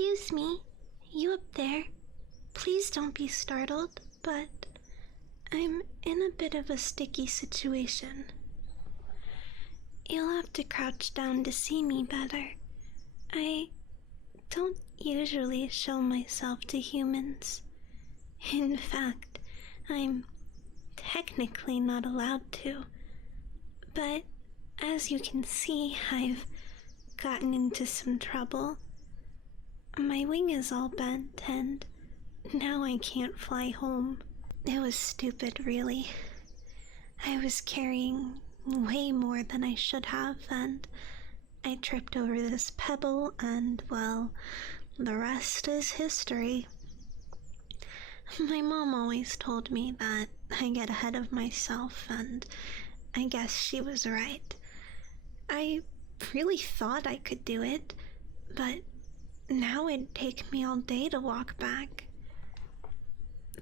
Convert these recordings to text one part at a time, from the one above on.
Excuse me, you up there? Please don't be startled, but I'm in a bit of a sticky situation. You'll have to crouch down to see me better. I don't usually show myself to humans. In fact, I'm technically not allowed to. But as you can see, I've gotten into some trouble. My wing is all bent and now I can't fly home. It was stupid, really. I was carrying way more than I should have, and I tripped over this pebble, and, well, the rest is history. My mom always told me that I get ahead of myself, and I guess she was right. I really thought I could do it, but now it'd take me all day to walk back.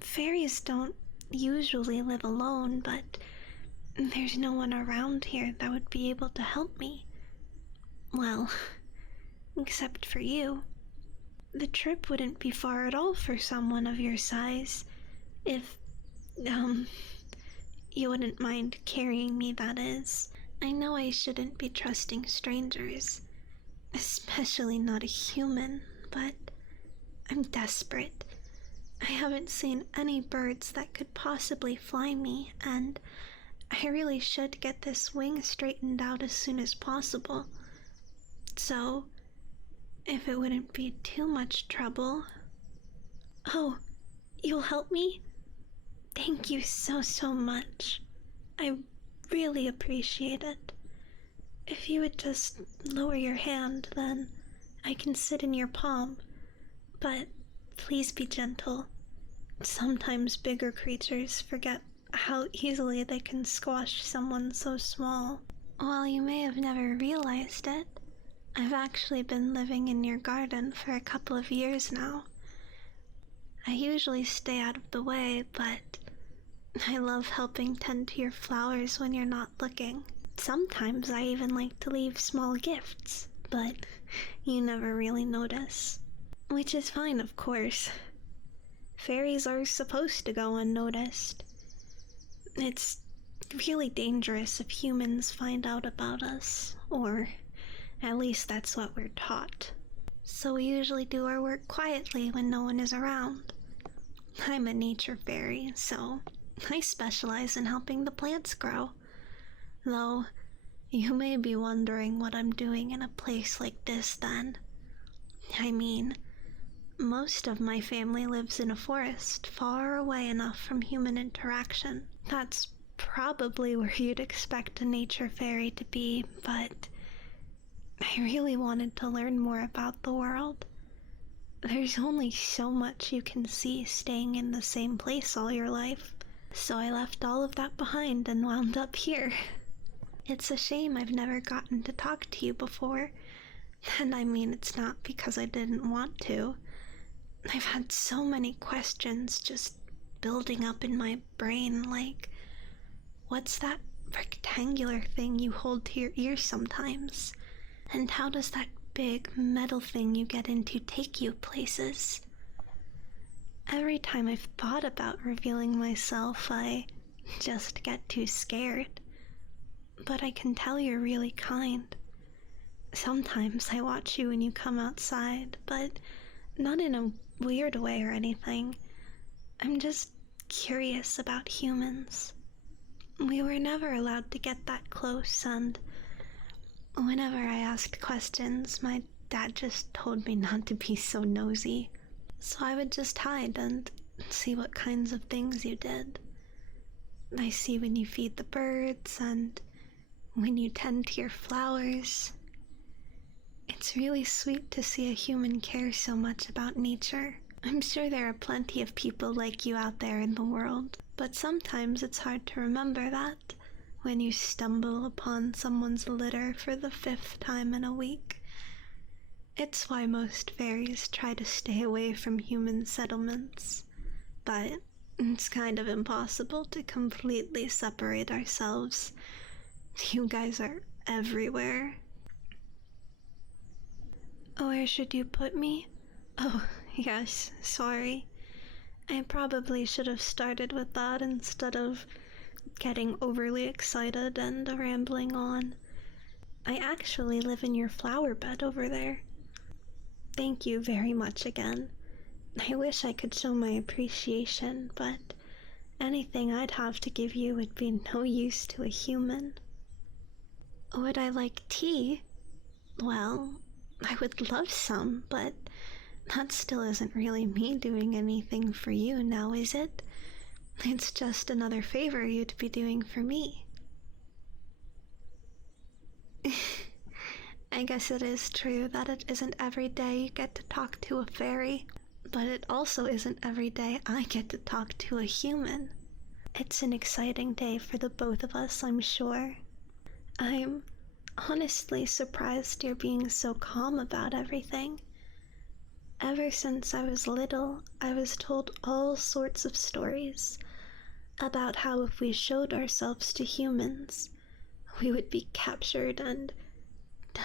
Fairies don't usually live alone, but there's no one around here that would be able to help me. Well, except for you. The trip wouldn't be far at all for someone of your size, if, you wouldn't mind carrying me, that is. I know I shouldn't be trusting strangers, especially not a human, but I'm desperate. I haven't seen any birds that could possibly fly me, and I really should get this wing straightened out as soon as possible. So, if it wouldn't be too much trouble... Oh, you'll help me? Thank you so much. I really appreciate it. If you would just lower your hand, then I can sit in your palm. But please be gentle. Sometimes bigger creatures forget how easily they can squash someone so small. While you may have never realized it, I've actually been living in your garden for a couple of years now. I usually stay out of the way, but I love helping tend to your flowers when you're not looking. Sometimes I even like to leave small gifts, but you never really notice. Which is fine, of course. Fairies are supposed to go unnoticed. It's really dangerous if humans find out about us, or at least that's what we're taught. So we usually do our work quietly when no one is around. I'm a nature fairy, so I specialize in helping the plants grow. Though, you may be wondering what I'm doing in a place like this then. I mean, most of my family lives in a forest, far away enough from human interaction. That's probably where you'd expect a nature fairy to be, but I really wanted to learn more about the world. There's only so much you can see staying in the same place all your life, so I left all of that behind and wound up here. It's a shame I've never gotten to talk to you before, and I mean it's not because I didn't want to. I've had so many questions just building up in my brain, like, what's that rectangular thing you hold to your ear sometimes? And how does that big metal thing you get into take you places? Every time I've thought about revealing myself, I just get too scared. But I can tell you're really kind. Sometimes I watch you when you come outside, but not in a weird way or anything. I'm just curious about humans. We were never allowed to get that close, and whenever I asked questions, my dad just told me not to be so nosy. So I would just hide and see what kinds of things you did. I see when you feed the birds and when you tend to your flowers. It's really sweet to see a human care so much about nature. I'm sure there are plenty of people like you out there in the world, but sometimes it's hard to remember that when you stumble upon someone's litter for the 5th time in a week. It's why most fairies try to stay away from human settlements, but it's kind of impossible to completely separate ourselves. You guys are everywhere. Where should you put me? Oh, yes, sorry. I probably should have started with that instead of getting overly excited and rambling on. I actually live in your flower bed over there. Thank you very much again. I wish I could show my appreciation, but anything I'd have to give you would be no use to a human. Would I like tea? Well, I would love some, but that still isn't really me doing anything for you now, is it? It's just another favor you'd be doing for me. I guess it is true that it isn't every day you get to talk to a fairy, but it also isn't every day I get to talk to a human. It's an exciting day for the both of us, I'm sure. I'm honestly surprised you're being so calm about everything. Ever since I was little, I was told all sorts of stories about how if we showed ourselves to humans, we would be captured and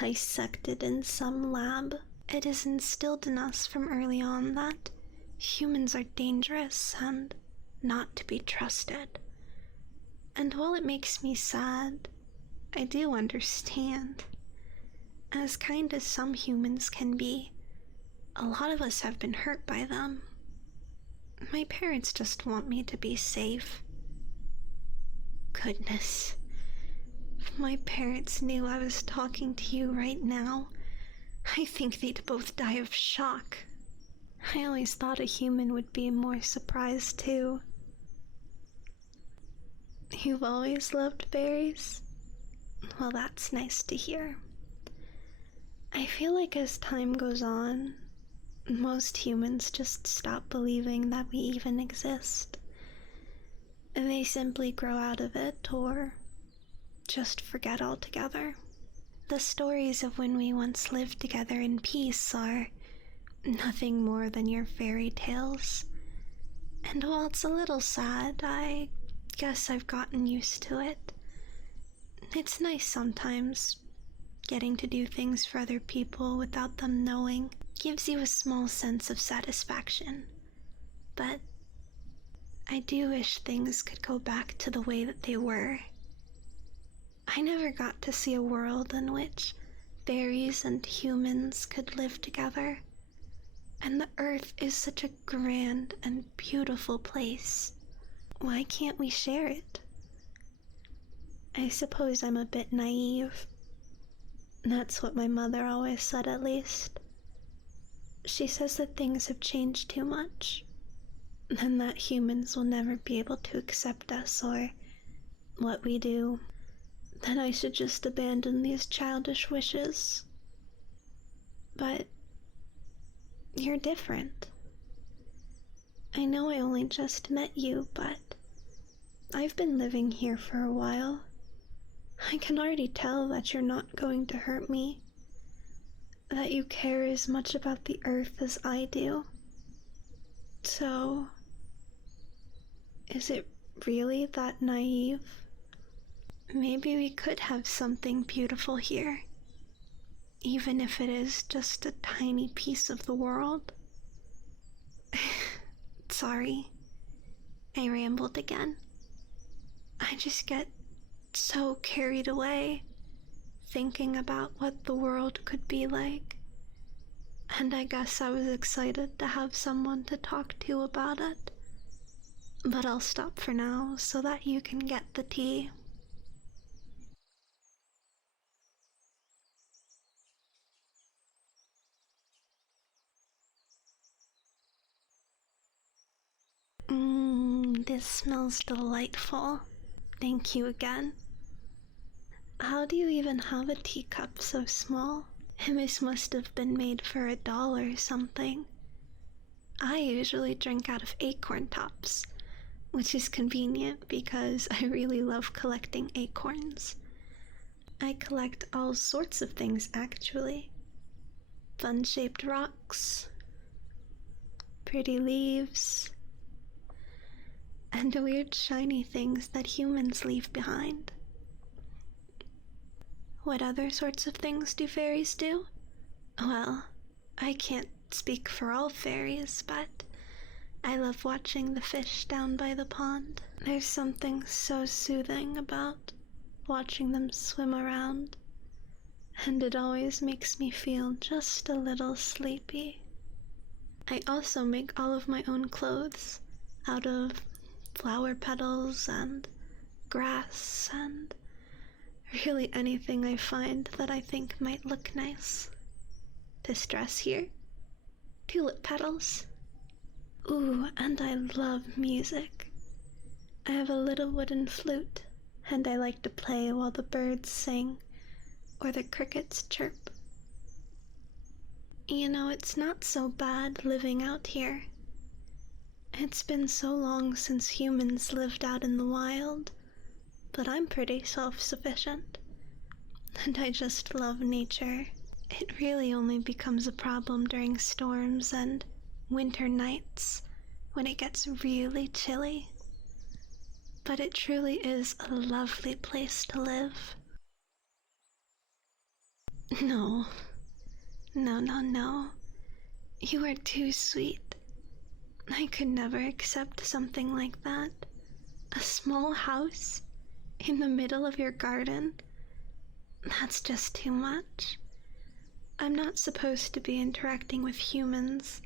dissected in some lab. It is instilled in us from early on that humans are dangerous and not to be trusted. And while it makes me sad, I do understand. As kind as some humans can be, a lot of us have been hurt by them. My parents just want me to be safe. Goodness. If my parents knew I was talking to you right now, I think they'd both die of shock. I always thought a human would be more surprised too. You've always loved fairies? Well, that's nice to hear. I feel like as time goes on, most humans just stop believing that we even exist. They simply grow out of it or just forget altogether. The stories of when we once lived together in peace are nothing more than your fairy tales. And while it's a little sad, I guess I've gotten used to it. It's nice sometimes. Getting to do things for other people without them knowing gives you a small sense of satisfaction. But I do wish things could go back to the way that they were. I never got to see a world in which fairies and humans could live together. And the earth is such a grand and beautiful place. Why can't we share it? I suppose I'm a bit naive. That's what my mother always said, at least. She says that things have changed too much, and that humans will never be able to accept us or what we do. That I should just abandon these childish wishes. But you're different. I know I only just met you, but I've been living here for a while. I can already tell that you're not going to hurt me, that you care as much about the earth as I do. So, is it really that naive? Maybe we could have something beautiful here, even if it is just a tiny piece of the world. Sorry, I rambled again. I just get so carried away thinking about what the world could be like. And I guess I was excited to have someone to talk to about it. But I'll stop for now so that you can get the tea. This smells delightful. Thank you again. How do you even have a teacup so small? This must have been made for a doll or something. I usually drink out of acorn tops, which is convenient because I really love collecting acorns. I collect all sorts of things, actually. Fun-shaped rocks, pretty leaves, and weird shiny things that humans leave behind. What other sorts of things do fairies do? Well, I can't speak for all fairies, but I love watching the fish down by the pond. There's something so soothing about watching them swim around, and it always makes me feel just a little sleepy. I also make all of my own clothes out of flower petals and grass and really anything I find that I think might look nice. This dress here, tulip petals. Ooh, and I love music. I have a little wooden flute, and I like to play while the birds sing or the crickets chirp. You know, it's not so bad living out here. It's been so long since humans lived out in the wild, but I'm pretty self-sufficient, and I just love nature. It really only becomes a problem during storms and winter nights when it gets really chilly. But it truly is a lovely place to live. No. No. You are too sweet. I could never accept something like that. A small house in the middle of your garden? That's just too much. I'm not supposed to be interacting with humans,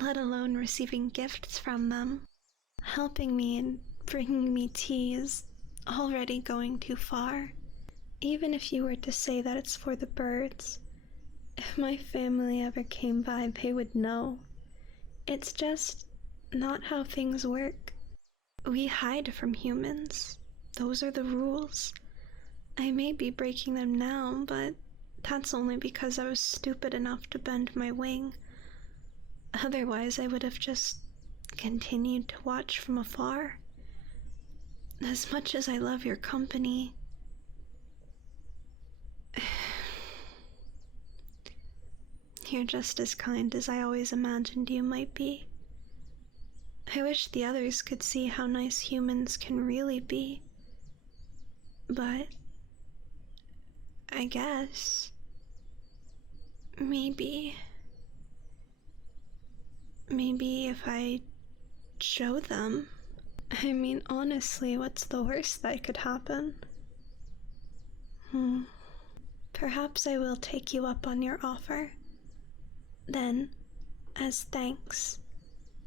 let alone receiving gifts from them. Helping me and bringing me tea is already going too far. Even if you were to say that it's for the birds, if my family ever came by, they would know. It's just not how things work. We hide from humans. Those are the rules. I may be breaking them now, but that's only because I was stupid enough to bend my wing. Otherwise, I would have just continued to watch from afar. As much as I love your company, you're just as kind as I always imagined you might be. I wish the others could see how nice humans can really be. But I guess maybe if I show them. I mean, honestly, what's the worst that could happen? Perhaps I will take you up on your offer. Then, as thanks,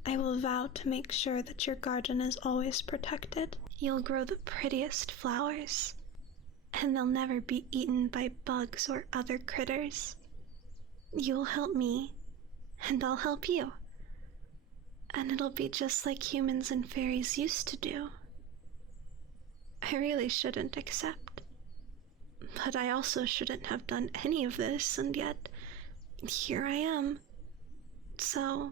I will vow to make sure that your garden is always protected. You'll grow the prettiest flowers, and they'll never be eaten by bugs or other critters. You'll help me, and I'll help you. And it'll be just like humans and fairies used to do. I really shouldn't accept. But I also shouldn't have done any of this, and yet here I am. So,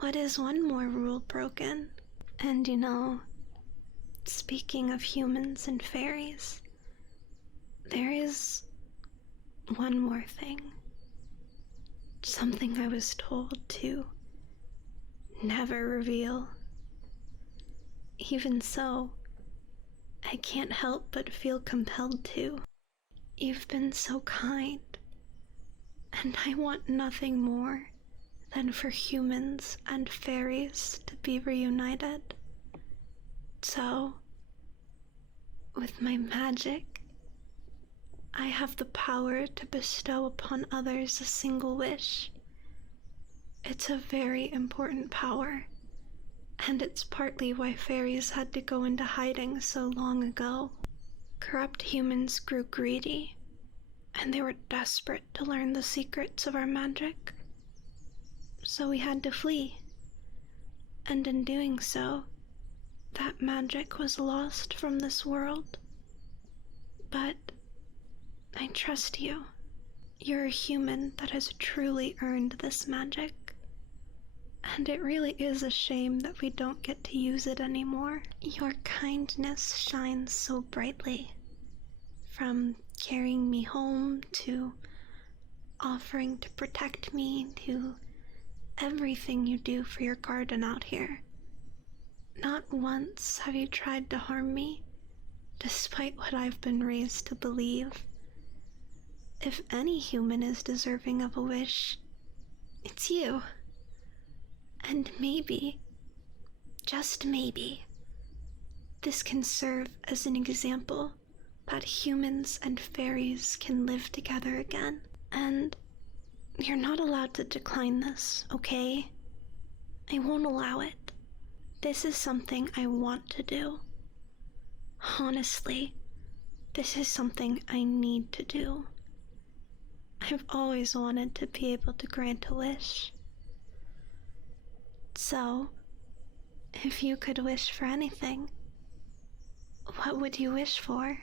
what is one more rule broken? And you know, speaking of humans and fairies, there is one more thing. Something I was told to never reveal. Even so, I can't help but feel compelled to. You've been so kind, and I want nothing more than for humans and fairies to be reunited. So, with my magic, I have the power to bestow upon others a single wish. It's a very important power, and it's partly why fairies had to go into hiding so long ago. Corrupt humans grew greedy, and they were desperate to learn the secrets of our magic. So we had to flee, and in doing so, that magic was lost from this world. But I trust you. You're a human that has truly earned this magic. And it really is a shame that we don't get to use it anymore. Your kindness shines so brightly. From carrying me home, to offering to protect me, to everything you do for your garden out here. Not once have you tried to harm me, despite what I've been raised to believe. If any human is deserving of a wish, It's you. And maybe, just maybe, this can serve as an example that humans and fairies can live together again. And you're not allowed to decline this, okay? I won't allow it. This is something I want to do. Honestly, this is something I need to do. I've always wanted to be able to grant a wish. So, if you could wish for anything, what would you wish for?